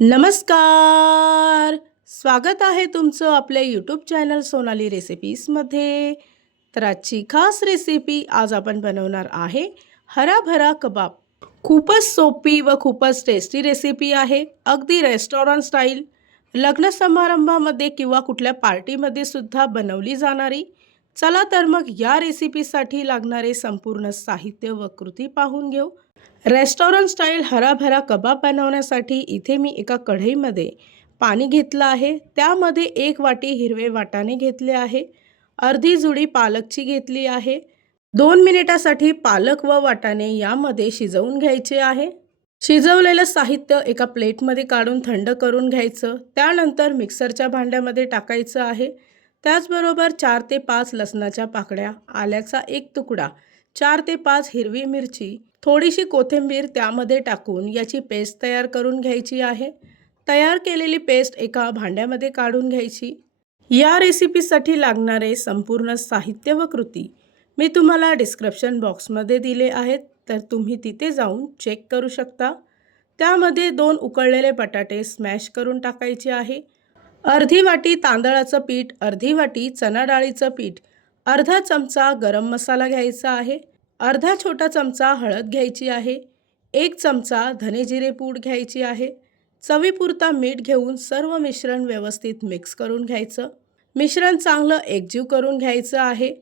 नमस्कार. स्वागत आहे तुमचं आपल्या यूट्यूब चॅनल सोनाली रेसिपीजमध्ये. तर आजची खास रेसिपी आज आपण बनवणार आहे हराभरा कबाब. खूपच सोपी व खूपच टेस्टी रेसिपी आहे. अगदी रेस्टॉरंट स्टाईल, लग्न समारंभामध्ये किंवा कुठल्या पार्टीमध्ये सुद्धा बनवली जाणारी. चला तर मग या रेसिपीसाठी लागणारे संपूर्ण साहित्य व कृती पाहून घेऊ. रेस्टॉरंट स्टाईल हराभरा कबाब बनवण्यासाठी इथे मी एका कढईमध्ये पाणी घेतलं आहे. त्यामध्ये 1 वाटी हिरवे वाटाणे घेतले आहे. अर्धी जुडी पालकची घेतली आहे. 2 मिनिटासाठी पालक व वाटाणे यामध्ये शिजवून घ्यायचे आहे. शिजवलेलं साहित्य एका प्लेटमध्ये काढून थंड करून घ्यायचं. त्यानंतर मिक्सरच्या भांड्यामध्ये टाकायचं आहे. त्याचबरोबर 4 ते 5 लसणाच्या पाकळ्या, आल्याचा 1 तुकडा, 4 ते 5 हिरवी मिरची, थोडीशी कोथिंबीर त्यामध्ये टाकून याची पेस्ट तयार करून घ्यायची आहे. तयार केलेली पेस्ट एका भांड्यामध्ये काढून घ्यायची. या रेसिपीसाठी लागणारे संपूर्ण साहित्य व कृती मी तुम्हाला डिस्क्रिप्शन बॉक्समध्ये दिले आहेत, तर तुम्ही तिथे जाऊन चेक करू शकता. त्यामध्ये 2 उकळलेले बटाटे स्मॅश करून टाकायचे आहे. अर्धी वाटी तांदळाचं पीठ, अर्धी वाटी चणा डाळीचं पीठ, अर्धा चमचा गरम मसाला घ्यायचा आहे. अर्धा छोटा चमचा हळद घ्यायची आहे. 1 चमचा धने जिरे पूड घ्यायची आहे. चवीपुरता मीठ घेऊन सर्व मिश्रण व्यवस्थित मिक्स करून घ्यायचं. मिश्रण चांगलं एकजीव करून घ्यायचं आहे.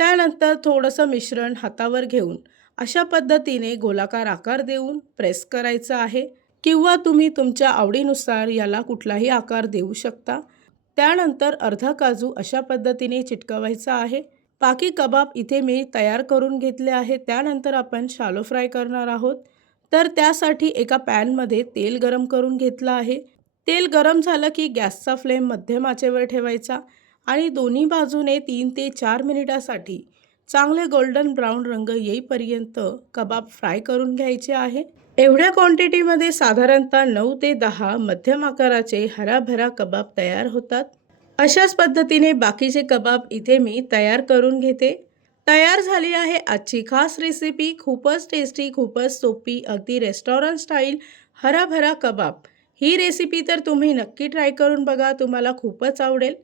त्यानंतर थोडंसं मिश्रण हातावर घेऊन अशा पद्धतीने गोलाकार आकार देऊन प्रेस करायचं आहे, किंवा तुम्ही तुमच्या आवडीनुसार याला कुठलाही आकार देऊ शकता. त्यानंतर अर्धा काजू अशा पद्धतीने चिटकवायचा आहे. बाकी कबाब इथे मी तयार करून घेतले आहे. त्यानंतर आपण शालो फ्राय करणार आहोत. तर त्यासाठी एका पॅनमध्ये तेल गरम करून घेतलं आहे. तेल गरम झालं की गॅसचा फ्लेम मध्यम आचेवर ठेवायचा आणि दोन्ही बाजूने 3 ते 4 मिनिटासाठी चांगले गोल्डन ब्राऊन रंग येईपर्यंत कबाब फ्राय करून घ्यायचे आहे. एवढ्या क्वांटिटीमध्ये साधारणतः 9 ते 10 मध्यम आकाराचे हराभरा कबाब तयार होतात. अशाच पद्धतीने बाकीचे कबाब इथे मी तयार करून घेते. तयार झाली आहे आजची खास रेसिपी. खूपच टेस्टी, खूपच सोपी, अगदी रेस्टॉरंट स्टाईल हराभरा कबाब. ही रेसिपी तर तुम्ही नक्की ट्राय करून बघा, तुम्हाला खूपच आवडेल.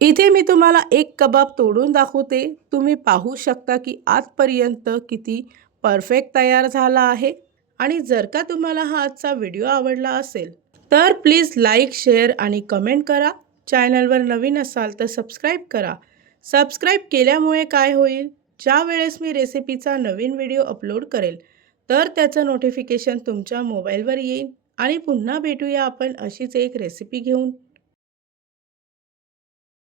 इथे मी तुम्हाला एक कबाब तोडून दाखवते. तुम्ही पाहू शकता की आतपर्यंत किती परफेक्ट तयार झाला आहे. आणि जर का तुम्हाला हा आजचा व्हिडिओ आवडला असेल तर प्लीज लाईक, शेअर आणि कमेंट करा. चॅनलवर नवीन असाल तर सबस्क्राईब करा. सबस्क्राईब केल्यामुळे काय होईल, ज्या वेळेस मी रेसिपीचा नवीन व्हिडिओ अपलोड करेल तर त्याचं नोटिफिकेशन तुमच्या मोबाईलवर येईल. आणि पुन्हा भेटूया आपण अशीच एक रेसिपी घेऊन.